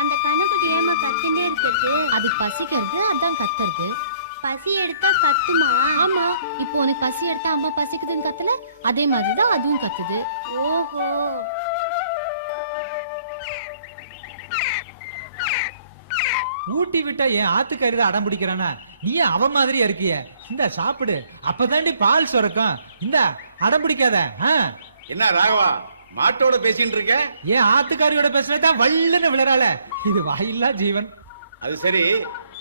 அந்த கண்ணுக்குட்டி ஏமா கத்துட்டே இருக்கிறது? அது பசிக்கிறது, அதான் கத்துறது. பசி எடுத்தா கத்துமா? ஆமா, இப்போ உனக்கு பசி எடுத்தா அம்மா பசிக்குதுன்னு கத்தல, அதே மாதிரிதான் அதுவும் கத்துது. ஓஹோ. ஊட்டி விட்டா என் ஆத்துக்காரிதான் அடம் பிடிக்கிறானா? நீ அவ மாதிரியா இருக்கிய? இந்த சாப்பிடு, அப்பதாண்டி பால் சுரக்கும். இந்த அடம் பிடிக்காத. என்ன ராகவா, மாட்டோட பேசிட்டு இருக்க? என் ஆத்துக்காரியோட பேசுறதான் வல்லுன்னு விளையாட. இது வாயில்லா ஜீவன். அது சரி,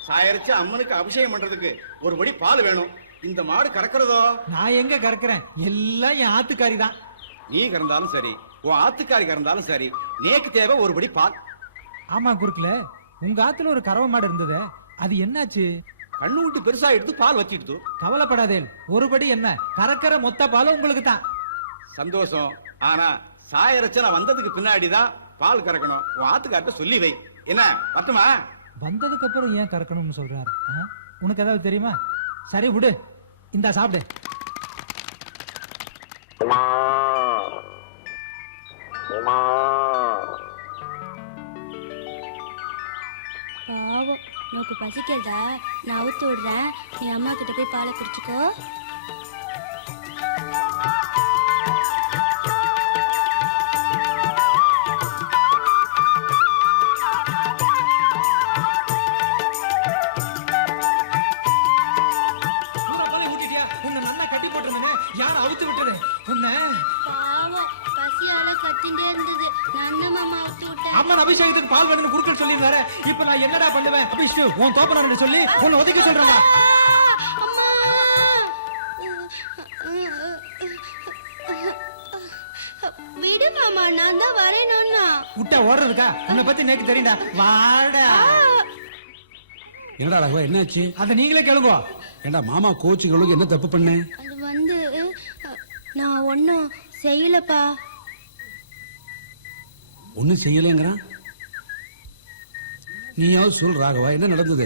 சாயரிச்சு அம்மனுக்கு அபிஷேகம் பண்றதுக்கு ஒரு படி பால் வேணும். இந்த மாடு கறக்கிறதோ? நான் எங்க கறக்குறேன், எல்லாம் என் ஆத்துக்காரி தான். நீ கறந்தாலும் சரி, உன் ஆத்துக்காரி கறந்தாலும் சரி, நேக்கு தேவை ஒரு படி பால். ஆமா குறுக்கல, உங்க ஆத்துல ஒரு கறவை மாடு இருந்தது, அது என்னாச்சு? கண்ணு விட்டு பெருசா எடுத்து பால் வச்சிடுது. கவலைப்படாதேல், ஒருபடி என்ன கறக்கிற மொத்த பாலும் உங்களுக்கு தான். சந்தோஷம். ஆனா சாயரச்ச நான் வந்ததுக்கு பின்னாடிதான் பால் கறக்கணும். உன் ஆத்துக்கார்ட்ட சொல்லி வை. என்ன பட்டுமா? வந்ததுக்கு அப்புறம் ஏன் கறக்கணும்னு சொல்றாரு? உனக்கு ஏதாவது தெரியுமா? சரி விடு, இந்த சாப்பிடு. பாவம், உனக்கு பசிக்கிறதா? நான் அவுத்து விடுறேன், நீ அம்மா கிட்ட போய் பாலை குடிச்சுக்கோ. அபிஷேகத்துக்கு பால் வேணும்னு குறுக்கள் சொல்லிருந்தாரு. இப்ப நான் என்னடா பண்ணுவேன்? அபிஷு உன் தோப்பனான்னு சொல்லி உன்னை ஒதுக்கி சொல்றேன். விடு மாமா, நான் தான் வரேன்னா. விட்டா ஓடுறதுக்கா? உன்னை பத்தி நேக்கு தெரியும்டா. வாடா. என்னடா ராகவா, என்னாச்சு? அத நீங்களே கேளுங்க. ஏண்டா மாமா கோச்சுகளுக்கு என்ன தப்பு பண்ண? அது வந்து நான் ஒன்னும் செய்யலப்பா. ஒன்னும் செய்யலங்கிறான். நீயாவது சொல் ராகவா, என்ன நடந்தது?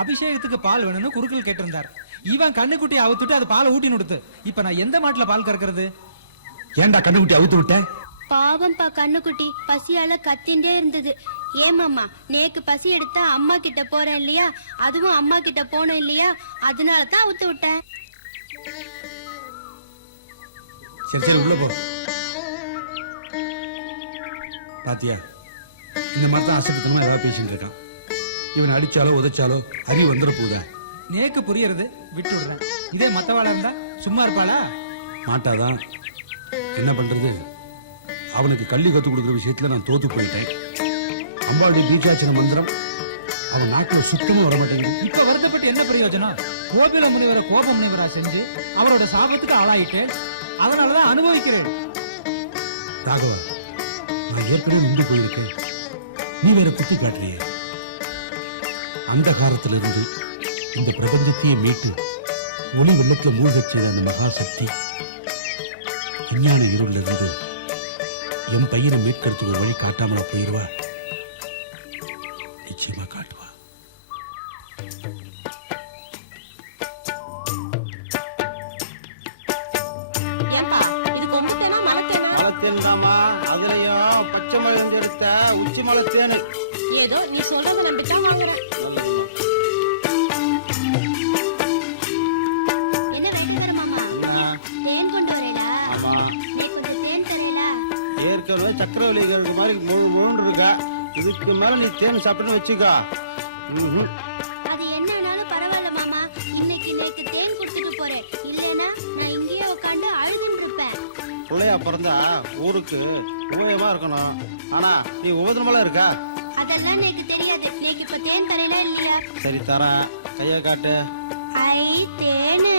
அபிஷேகத்துக்கு பால் வேணும்னு குறுக்கள் கேட்டிருந்தார். இவன் கண்ணுக்குட்டி அவுத்துட்டு அது பாலை ஊட்டி நுடுத்து. இப்ப நான் எந்த மாட்டுல பால் கறக்கிறது? ஏண்டா கண்ணுக்குட்டி அவுத்து விட்ட? பாவம்பா, கண்ணுக்குட்டி பசியால கத்திண்டே இருந்தது. ஏமாமா, நேக்கு பசி எடுத்தா அம்மா கிட்ட போறேன் இல்லையா, அதுவும் அம்மா கிட்ட போனேன் இல்லையா, அதனால தான் அவுத்து விட்டேன். சரி சரி, உள்ள போ. பாத்தியா, இந்த மாதிரி தான் அசட்டுத்தனமா ஏதாவது பேசிட்டு இருக்கான். இவன் அடிச்சாலோ உதைச்சாலோ அறிவு வந்துட போதா? நேக்கு புரியறது, விட்டு விடுறேன். இதே மத்தவாளா இருந்தா சும்மா இருப்பாளா? மாட்டாதான். என்ன பண்றது? அவனுக்கு கல்வி கத்துக் கொடுக்குற விஷயத்துல நான் தோத்து போயிட்டேன். அம்பாளுடைய பீஜாச்சன மந்திரம் அவன் நாட்டுல சுத்தமா வர மாட்டேங்குது. இப்ப வருத்தப்பட்டு என்ன பிரயோஜனம்? கோபில முனிவரை கோப முனிவரா செஞ்சு அவரோட சாபத்துக்கு ஆளாயிட்டேன். அதனாலதான் அனுபவிக்கிறேன். ராகவா, நான் ஏற்கனவே முந்தி போயிருக்கேன். நீ வேற குத்தி காட்டுறிய. அந்த காலத்திலிருந்து இந்த பிரபஞ்சத்தையே மீட்டு ஒளி வெள்ளத்துல மூழ்கச் செய்த அந்த மகாசக்தி விஞ்ஞான இருள் இருந்து என் பையனை மீட்கிறதுக்கு ஒரு வழி காட்டாமல போயிருவா? நிச்சயமா காட்டுவா. அதுலயும் பச்சை மலை எடுத்த உச்சி மலை தேனு. ஏதோ நீ சொல்றத நம்பித்தான் வாங்குறேன். என்ன வேட்டக்கார மாமா, தேன் கொண்டு வரேடா. நீ கொஞ்சம் தேன் தரேடா. ஏற்கனவே சக்கரவள்ளிகளுக்கு மாதிரி மூணு இருக்கா. இதுக்கு மேல நீ தேன் சாப்பிட்டுன்னு வச்சுக்கோ. அது என்னன்னாலும் பரவாயில்ல மாமா, இன்னைக்கு நேக்கு தேன் குடுத்துட்டு போறேன். இல்லனா நான் இங்கேயே உட்காந்து அழுதுன்னு இருப்பேன். பிள்ளையா பிறந்தா ஊருக்கு உபயோகமா இருக்கணும். ஆனா நீ உபதிரமெல்லாம் இருக்கா? அதெல்லாம் எனக்கு தெரியாது. நேக்கு இப்ப தேன் தரேனா இல்லையா? சரி தரேன், கைய காட்டு. ஐ தேனு.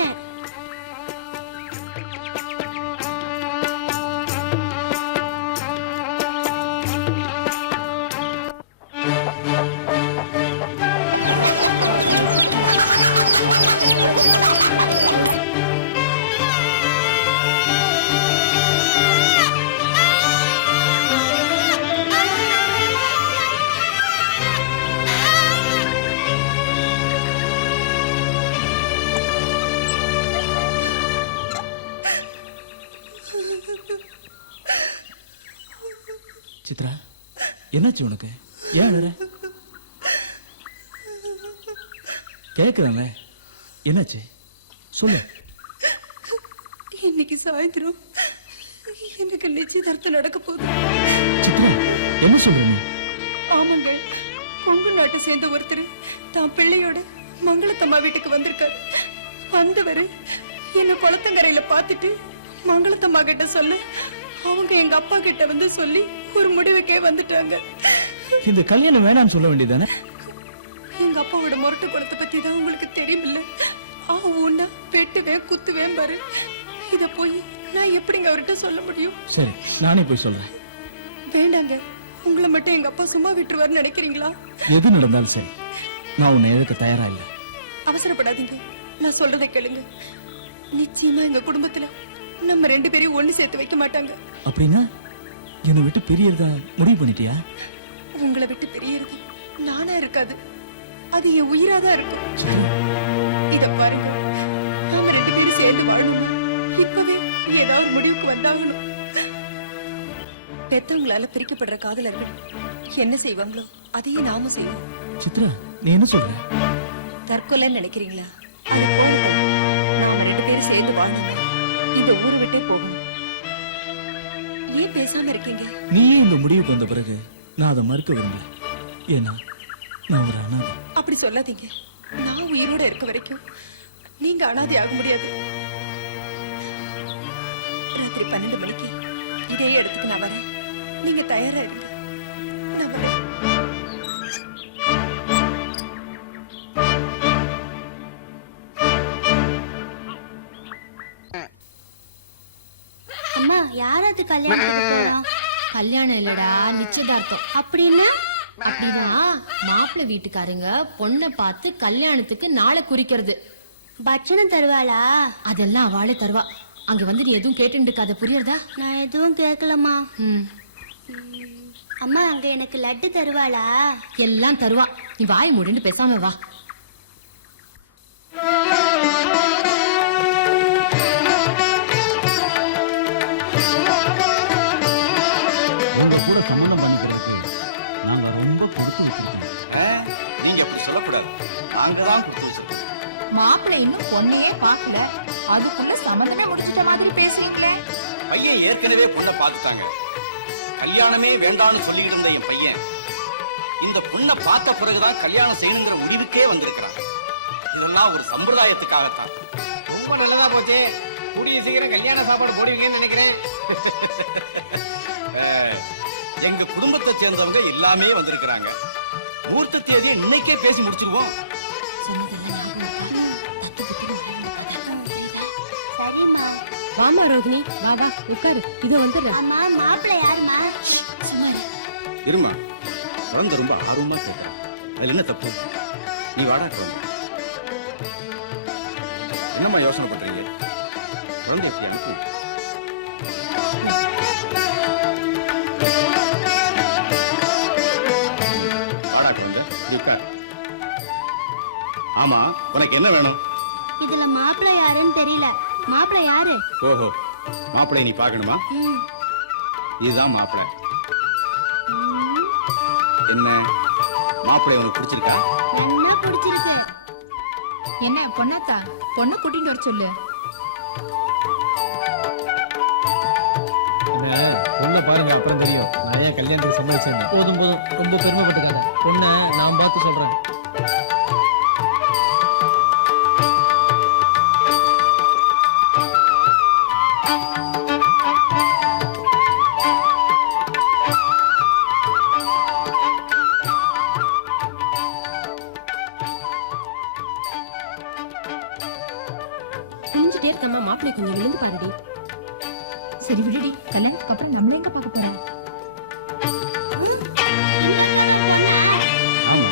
சித்ரா, என்னாச்சு உனக்கு? ஏன் அழற? கேக்குறேன்ல, என்னாச்சு சொல்லு. இன்னைக்கு சாயந்தரம் எனக்கு நிச்சயதார்த்தம் நடக்க போகுது. சித்ரா, என்ன சொல்ற நீ? ஆமாங்க, கொங்கு நாட்டை சேர்ந்த ஒருத்தர் தான் பிள்ளையோட மங்களத்தம்மா வீட்டுக்கு வந்திருக்காரு. வந்தவரு என்ன குளத்தங்கரையில பார்த்துட்டு மங்களத்தம்மா கிட்ட சொல்ல அவங்க எங்க அப்பா கிட்ட வந்து சொல்லி ஒரு முடிவுக்கே வந்துட்டாங்க. இந்த கல்யாணம் வேணாம்னு சொல்ல வேண்டியதானே? எங்க அப்பாவோட முரட்டு குளத்தை பத்தி தான் உங்களுக்கு தெரியுமில்ல. உன்ன வெட்டுவேன் குத்துவேன் பாரு. இத போய் நான் எப்படிங்க அவர்கிட்ட சொல்ல முடியும்? சரி, நானே போய் சொல்றேன். வேண்டாங்க, உங்களை மட்டும் எங்க அப்பா சும்மா விட்டுருவாருன்னு நினைக்கிறீங்களா? எது நடந்தாலும் சரி, நான் உன்னை எதுக்க தயாரா இல்லை. அவசரப்படாதீங்க, நான் சொல்றதை கேளுங்க. நிச்சயமா எங்க குடும்பத்துல நம்ம 2 பேரையும் ஒண்ணு சேர்த்து வைக்க மாட்டாங்க. அப்படின்னா என்னை விட்டு பிரியறதா முடிவு பண்ணிட்டியா? உங்களை விட்டு பிரியறது நானா இருக்காது, அது என் உயிராதான் இருக்கும். சரி, இத பாருங்க, நாம 2 பேரும் சேர்ந்து வாழணும். இப்பவே ஏதாவது முடிவுக்கு வந்தாகணும். பெத்தவங்களால பிரிக்கப்படுற காதலர்கள் என்ன செய்வாங்களோ அதையே நாம செய்வோம். சித்ரா, நீ என்ன சொல்ற? தற்கொலைன்னு நினைக்கிறீங்களா? அது போகட்டும். நாம 2 பேரும் சேர்ந்து வாழணும். இந்த ஊரை விட்டே போகணும். ஏன் பேசாம இருக்கீங்க? நீயே இந்த முடிவுக்கு வந்த பிறகு நான் அதை மறுக்க விரும்பல. ஏன்னா நான் ஒரு அனாதை. அப்படி சொல்லாதீங்க. நான் உயிரோட இருக்க வரைக்கும் நீங்க அனாதை ஆக முடியாது. ராத்திரி 12 மணிக்கு இதே இடத்துக்கு நான் வரேன். நீங்க தயாரா இருங்க. நான் வரேன். அம்மா யாராவது கல்யாணம்? கல்யாணம் இல்லடா, நிச்சயதார்த்தம். அப்படின்னா அப்படின்னா மாப்பிள்ளை வீட்டுக்காரங்க பொண்ணை பார்த்து கல்யாணத்துக்கு நாளை குறிக்கிறது. பட்சணம் தருவாளா? அதெல்லாம் அவளே தருவா. அங்க வந்து நீ எதுவும் கேட்டு இருக்காத, புரியுறதா? நான் எதுவும் கேட்கலம்மா. ம், அம்மா அங்க எனக்கு லட்டு தருவாளா? எல்லாம் தருவா. நீ வாய் மூடின்னு பேசாம வா. உங்க கூட சம்மந்தம் பண்ணிக்கிறதுக்கு நாங்க ரொம்ப கொடுத்து வச்சிருக்கோம். நீங்க அப்படி சொல்லக்கூடாது. நாங்க தான் கொடுத்து வச்சிருக்கோம். மாப்பிள்ளை இன்னும் பொண்ணையே பார்க்கல, அதுக்குள்ள சம்மதமே முடிச்சிட்ட மாதிரி பேசுறீங்களே. பையன் ஏற்கனவே பொண்ணை பார்த்துட்டாங்க. கல்யாணமே வேண்டாம்னு சொல்லிட்டு இருந்த என் பையன் இந்த பொண்ணை பார்த்த பிறகுதான் கல்யாணம் செய்யணுங்கிற முடிவுக்கே வந்திருக்கிறான். இதெல்லாம் ஒரு சம்பிரதாயத்துக்காகத்தான். ரொம்ப நல்லதா போச்சு. கூடிய சீக்கிரம் கல்யாண சாப்பாடு போடுவீங்கன்னு நினைக்கிறேன். எங்க குடும்பத்தை சேர்ந்தவங்க எல்லாமே வந்திருக்கிறாங்க. முகூர்த்த தேதியை இன்னைக்கே பேசி முடிச்சிருவோம். சரிம்மா. வாமா ரோகிணி, வா வா உட்காரு. இங்க வந்துடுறேன். அம்மா மாப்பிள்ளை யாருமா? இருமா, குழந்தை ரொம்ப ஆர்வமா கேட்கிறேன். அதுல என்ன தப்பு? நீ வாடா குழந்தை. என்னம்மா யோசனை பண்றீங்க? குழந்தை எப்படி அனுப்பு? வாடா குழந்தை, நீ உட்கார். ஆமா, உனக்கு என்ன வேணும்? இதுல மாப்பிள்ளை யாருன்னு தெரியல. மாப்பிள்ளை யாரு? ஓஹோ, மாப்பிள்ளை நீ பார்க்கணுமா? இதுதான் மாப்பிள்ளை. என்ன மாப்பிள்ளை உனக்கு பிடிச்சிருக்கா? என்ன பிடிச்சிருக்கு? என்ன பொண்ணாத்தா, பொண்ணை கூட்டிட்டு வர சொல்லு. பொண்ணை பாருங்க, அப்புறம் தெரியும். நான் ஏன் கல்யாணத்துக்கு சம்மதிச்சேன். போதும் போதும், ரொம்ப பெருமைப்பட்டுக்காத. பொண்ணை நான் பார்த்து சொல்றேன். குனிஞ்சுட்டே இருக்கம்மா, மாப்பிள்ளை கொஞ்சம் விழுந்து பாருடி. சரி விடுடி, கல்யாணத்துக்கு அப்புறம் நம்மள எங்க பார்க்க போறோம்? ஆமா,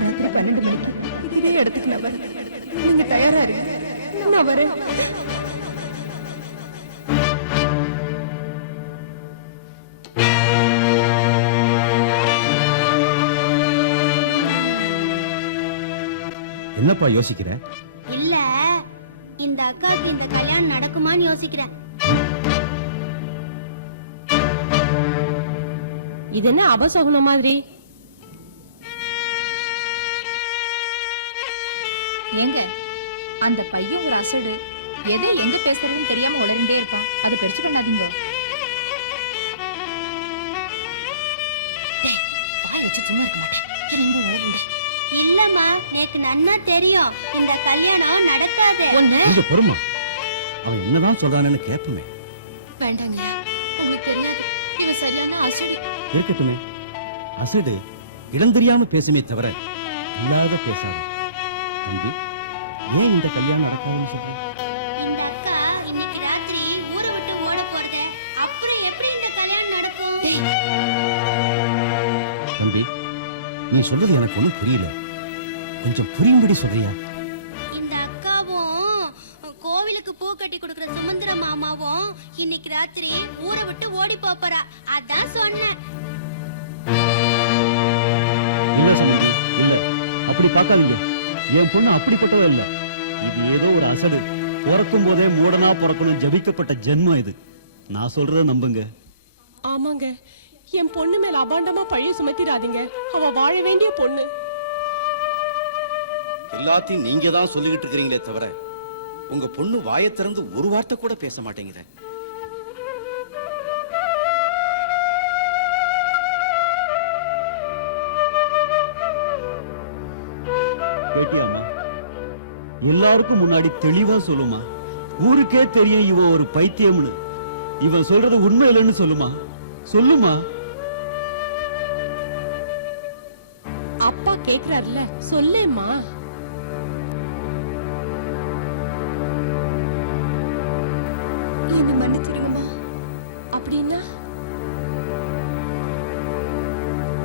ராத்திரி 12 மணிக்கு இதே இடத்துக்கு நான் வரேன். நீங்க தயாரா இருங்க. நான் வரேன். என்னப்பா யோசிக்கிற? இல்ல, இந்த அக்காவுக்கு இந்த கல்யாணம் நடக்குமான்னு யோசிக்கிறேன். இது என்ன அபசகுனம் மாதிரி? ஏங்க அந்த பையன் ஒரு அசடு, எதை எங்க பேசுறதுன்னு தெரியாம உளறிண்டே இருப்பான். அதை பெருசு பண்ணாதீங்க. சும்மா இருக்க மாட்டேன். இல்லம்மா, எனக்கு நன்னா தெரியும் இந்த கல்யாணம் நடக்காது. இந்த பொறுமா, அவன் என்னதான் சொல்றானு கேட்போமே. வேண்டாங்க, உங்களுக்கு தெரியாது, இவன் சரியான அசடி. இருக்கட்டுமே, அசடு இடம் தெரியாம பேசுமே தவிர இல்லாத பேசாது. தம்பி, ஏன் இந்த கல்யாணம் நடக்காதுன்னு சொல்றேன்? இந்த அக்கா இன்னைக்கு ராத்திரி ஊரை விட்டு ஓட போறது, அப்புறம் எப்படி இந்த கல்யாணம் நடக்கும்? தம்பி, நீ சொல்றது எனக்கு ஒண்ணும் புரியல. கொஞ்சம் புரியும்படி சொல்றியா? இந்த அக்காவும் கோவிலுக்கு பூ கட்டி கொடுக்கிற சுமந்திர மாமாவும் இன்னைக்கு ராத்திரி ஊரை விட்டு ஓடி போறா, அதான் சொன்னேன். இல்ல சம்பந்தி, இல்ல, அப்படி பார்க்காதீங்க. என் பொண்ணு அப்படிப்பட்டவ இல்ல. இது ஏதோ ஒரு அசடு. பிறக்கும் போதே மூடனா பிறக்கணும் ஜபிக்கப்பட்ட ஜென்மம் இது. நான் சொல்றத நம்புங்க. ஆமாங்க, என் பொண்ணு மேல அபாண்டமா பழிய சுமத்திராதீங்க. அவ வாழ வேண்டிய பொண்ணு. எல்லாத்தையும் நீங்க தான் சொல்லிக்கிட்டு இருக்கிறீங்களே தவிர உங்க பொண்ணு வாயை திறந்து ஒரு வார்த்தை கூட பேச மாட்டேங்குது. கேட்டியாமா? எல்லாருக்கும் முன்னாடி தெளிவா சொல்லுமா. ஊருக்கே தெரியும் இவ ஒரு பைத்தியம்னு. இவன் சொல்றது உண்மை இல்லைன்னு சொல்லுமா. சொல்லுமா. அப்பா கேக்குறாருல, சொல்லேம்மா. என்ன மன்னிச்சிருங்கம்மா. அப்படின்னா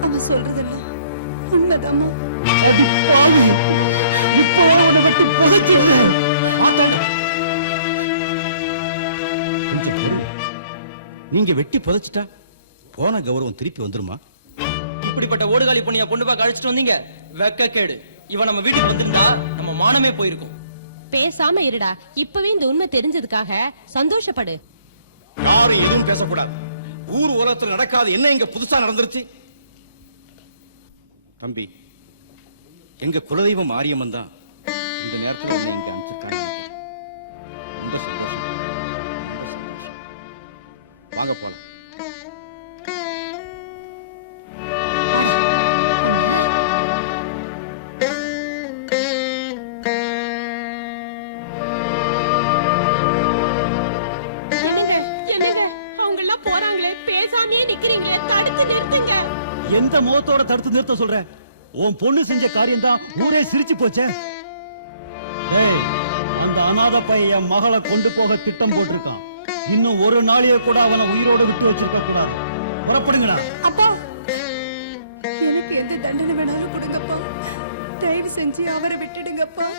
அவன் சொல்றதெல்லாம் உண்மைதாம்மா. இப்போ அவனை விட்டு புதைக்கிறேன். நீங்க வெட்டி புதைச்சிட்டா போன கௌரவம் திருப்பி வந்துருமா? இப்படிப்பட்ட ஓடுகாலி பொண்ணியா பொண்ணு பார்க்க அழைச்சிட்டு வந்தீங்க. வெக்க கேடு. இவன் நம்ம வீட்டுக்கு வந்திருந்தா நம்ம மானமே போயிருக்கும். பேசாம இருடா. இப்பவே இந்த உண்மை தெரிஞ்சதுக்காக சந்தோஷப்படு. யாரும் எதுவும் பேசக்கூடாது. ஊர் உலகத்தில் நடக்காது என்ன இங்க புதுசா நடந்துருச்சு? தம்பி, எங்க குலதெய்வம் மாரியம்மன் தான் இந்த நேரத்தில் என்னை இங்க அனுப்பிச்சிருக்காங்க. ரொம்ப சந்தோஷம். வாங்க போலாம். எந்த முகத்தோட தடுத்து நிறுத்த சொல்ற? உன் பொண்ணு செஞ்ச காரியம் தான் ஊரே சிரிச்சு போச்சே. அந்த அநாத பையன் என் மகளை கொண்டு போக திட்டம் போட்டிருக்கான். இன்னும் ஒரு நாளையே கூட அவனை உயிரோட விட்டு வச்சிருக்க கூடாது. புறப்படுங்கடா. அப்பா, எனக்கு எந்த தண்டனை வேணாலும் கொடுங்கப்பா. தயவு செஞ்சு அவரை விட்டுடுங்கப்பா.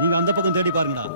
நீங்க அந்த பக்கம் தேடி பாருங்கடா.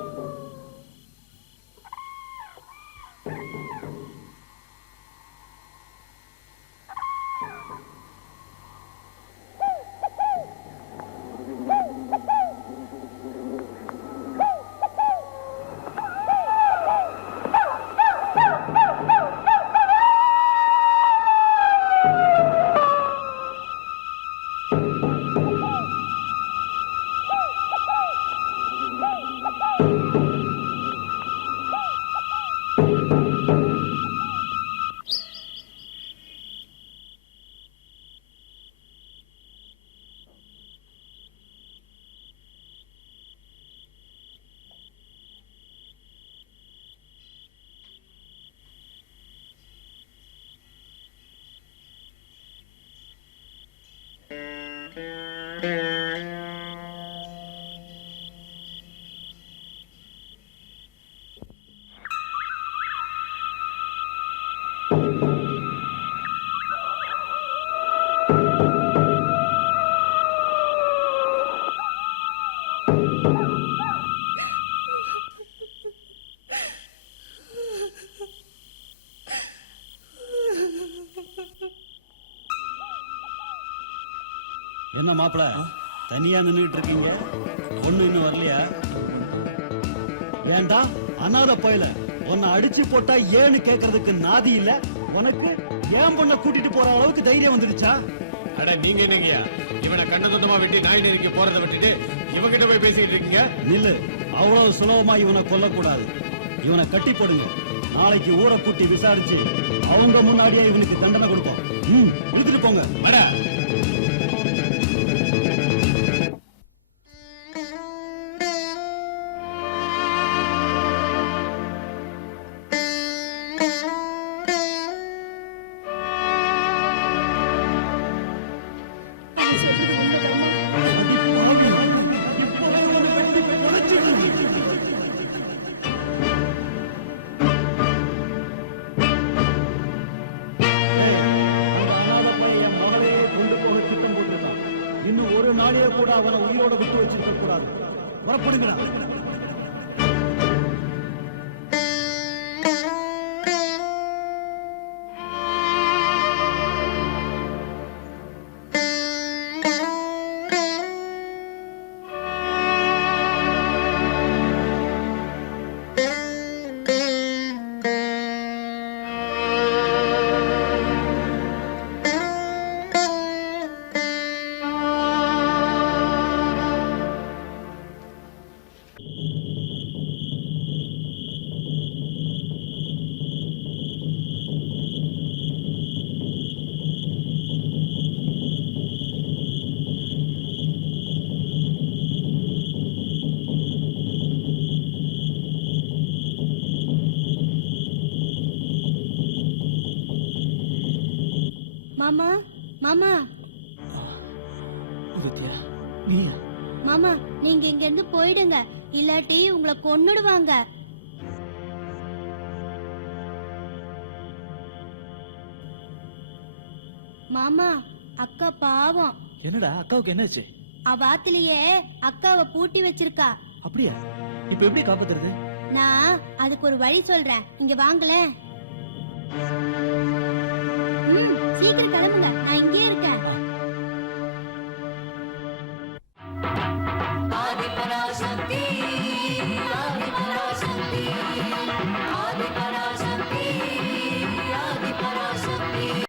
என்ன மாப்பிள தனியா நின்னுட்டு இருக்கீங்க? பொண்ணு இன்னும் வரலையா? ஏண்டா அனாத பயல, உன்னை அடிச்சு போட்டா ஏன்னு கேக்குறதுக்கு நாதி இல்ல உனக்கு? ஏன் பொண்ணை கூட்டிட்டு போற அளவுக்கு தைரியம் வந்துடுச்சா? அட நீங்க என்னங்கயா இவனை கண்ண சொந்தமா வெட்டி நாய் நெருக்கி போறதை விட்டுட்டு இவகிட்ட போய் பேசிட்டு இருக்கீங்க? நில்லு, அவ்வளவு சுலபமா இவனை கொல்லக்கூடாது. இவனை கட்டி போடுங்க. நாளைக்கு ஊரை கூட்டி விசாரிச்சு அவங்க முன்னாடியே இவனுக்கு தண்டனை கொடுப்போம். இழுத்துட்டு போங்க. வர இன்னும் ஒரு நாளையே கூட அவனை உயிரோட விட்டு வச்சிருக்க கூடாது. வரப்படுங்கடா. மாமா மாமா வித்யா நீயா? மாமா நீங்க இங்க இருந்து போயிடுங்க, இல்லாட்டி உங்களை கொன்னுடுவாங்க. மாமா அக்கா பாவம். என்னடா அக்காவுக்கு என்னாச்சு? அவாத்திலேயே அக்காவை பூட்டி வச்சிருக்கா. அப்படியா? இப்ப எப்படி காப்பாத்துறது? நான் அதுக்கு ஒரு வழி சொல்றேன், இங்க வாங்களேன்.